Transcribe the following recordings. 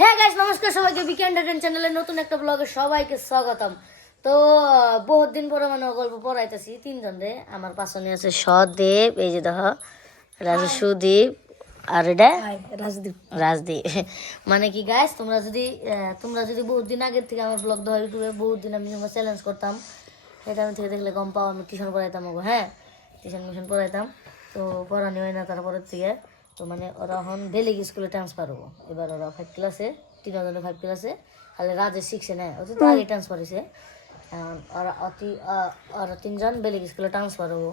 হ্যাঁ গাইস, নমস্কার সবাইকে। বিকে এন্টারটেইন চ্যানেলের নতুন একটা ব্লগে সবাইকে স্বাগতম। তো বহুত দিন পরে মানে গল্প পড়াইতেছি তিনজন রে। আমার পাশে আছে সদেব, এই যে দেখো রাজু, সুদীপ আর এটা রাজদীপ। রাজদীপ মানে কি গাইস, তোমরা যদি বহুত দিন আগের থেকে আমার ব্লগ দেখো ইউটিউবে, বহুত দিন আমি চ্যালেঞ্জ করতাম, এটা আমি থেকে দেখলে গম পাও। আমি টিউশন পড়াইতাম ওগো, হ্যাঁ টিউশন মিশন পড়াইতাম। তো পড়ানি হয় না তারপরের থেকে। তো মানে ওরা এখন বেলিগ স্কুলে ট্রান্সফার হবো। এবার ওরা 5 ক্লাসে, 3 জনের 5 ক্লাসে, খালি রাজের 6-এ নেয়, ও তো আগে ট্রান্সফার হয়েছে। ওরা 3জন বেলিগ স্কুলে ট্রান্সফার হবো।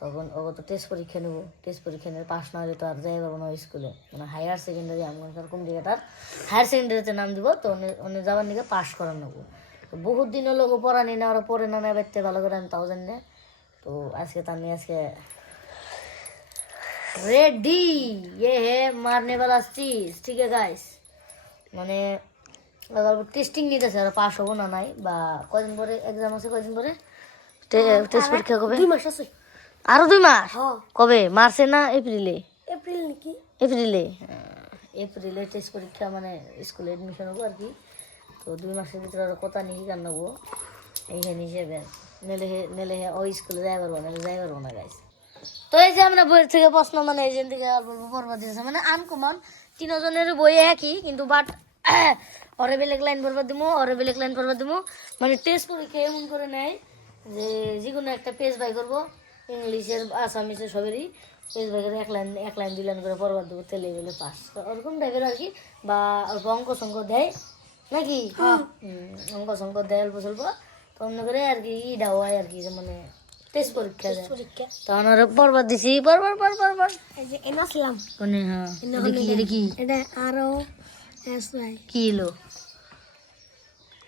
তখন ও তো টেস্ট পরীক্ষা নেবো, টেস্ট পরীক্ষা নিয়ে পাস না হলে তো আর যাই পারবো না ওই স্কুলে, মানে হায়ার সেকেন্ডারি। আমি এরকম জায়গাটার হায়ার সেকেন্ডারিতে নাম দিব। তো অন্য যাবার নিকে পাস করার নেবো। তো বহুত দিন হলো ও পড়া নি না, ওরা পড়ে না নেয় বাইতে ভালো করে, আমি তাও জানি না। তো আজকে তার নিয়ে আজকে रेडी ये है मारने वाला चीज, ठीक है गाइस। মানে টেস্টিং নিতেছে, আর পাস হবো না নাই, বা কয়দিন পরে এক্সাম আছে, কয়দিন পরে টেস্ট পরীক্ষা কবে? 2 মাস আছে। আরো 2 মাস? কবে, মার্চে না এপ্রিলে? এপ্রিল নাকি? এপ্রিলে। এপ্রিলে টেস্ট পরীক্ষা, মানে স্কুলে এডমিশন হবো আর কি। তো 2 মাসের ভিতরে আরো কথা নিয়ে কেন নেবো এইখানে হিসেবে। নেলে ওই স্কুলে যাই পারবো না, যাই পারবো না গাইস। তো এই যে আমরা বইয়ের থেকে প্রশ্ন, মানে এই যে থেকে বলবো দিতেছে, মানে আনকমন 3জনের বই একই, কিন্তু বাট ওরে বেলেগ লাইন বলবা দিমু, ওরে বেলেগ লাইন পড়বা দিমু। মানে টেস্ট পরীক্ষা এমন করে নেয় যে যে কোনো একটা পেজ বাই করবো, ইংলিশের আসামিসের সবেরই পেজ বাই করে এক লাইন 2 লাইন করে পড়বার দেবো, তেলে গেলে পাস, ওরকম টাইপের আর কি। বা অল্প অঙ্ক সঙ্ক দেয় নাকি, অঙ্ক সঙ্ক দেয় অল্প স্বল্প, তো অন্য করে আর কি ইডা হয় আর কি, যে মানে টেস্ট পরীক্ষা দেয়। তখন ওরা পড়বার দিছি, পর এই যে এনাসলাম কোনে, হ্যাঁ দেখি এটা আরো এসআই কি এলো,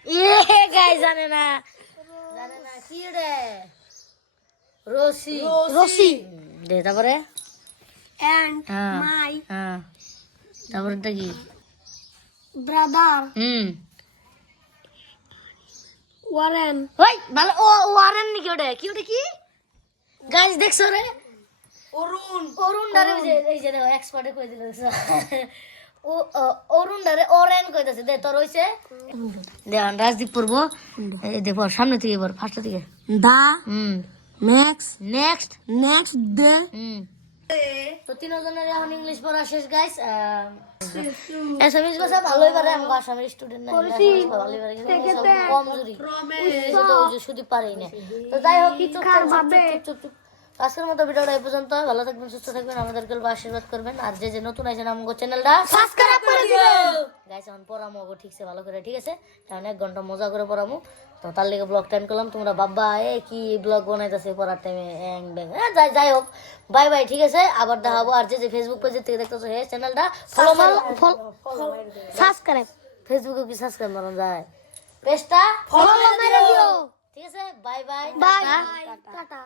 এ গাই জানে না কি রে, রশি রশি দে, তারপরে এন্ড হ্যাঁ মাই হ্যাঁ, তারপরে কি, ব্রাদার ওয়ারেন। ওই ভালো, ও ওয়ারেন নাকি, ওটা কি, ওটা কি গাইস দেখছো রে, অরুণ ডারে, এই যে দেখো এক্সপার্টে কই দিল, ও অরুণ ডারে ওরেন কইতাছে, দে তোর হইছে দে। রাজদীপ পড়বো, এই দে পড়, সামনে থেকে পড়, ফার্স্ট থেকে। দা নেক্সট নেক্সট দে। তো 3জনের এখন ইংলিশ পড়া শেষ গাইস। এসএমএস ভাষা ভালোই পারে, আমি আসামের স্টুডেন্ট না, ভালোই পারে, কিন্তু কমজোরি তো শুধু পারেই না। তো যাই হোক, কি চুপ আজকের মতো ভিডিওটা এই পর্যন্ত। ভালো থাকবেন, সুস্থ থাকবেন, আমাদেরকে আশীর্বাদ করবেন। আর যে নতুন আছেন আমাদের চ্যানেলটা সাবস্ক্রাইব করে দিবেন গাইস। এখন পড়ামো ঠিকছে, ভালো করে, ঠিক আছে? কারণ 1 ঘন্টা মজা করে পড়ামো, তো তার লেগে ব্লগ টাইম করলাম। তোমরা বাবা কি ব্লগ বানাইতেছে পড়ার টাইমে, যাই হোক, বাই বাই, ঠিক আছে? আবার দেখাবো। আর যে ফেসবুক পেজে থেকে দেখতেছো, হে চ্যানেলটা ফলো সাবস্ক্রাইব, ফেসবুকে কি সাবস্ক্রাইব মারা যায়, পেজটা ফলো মেরে দিও, ঠিক আছে? Bye bye, bye tata.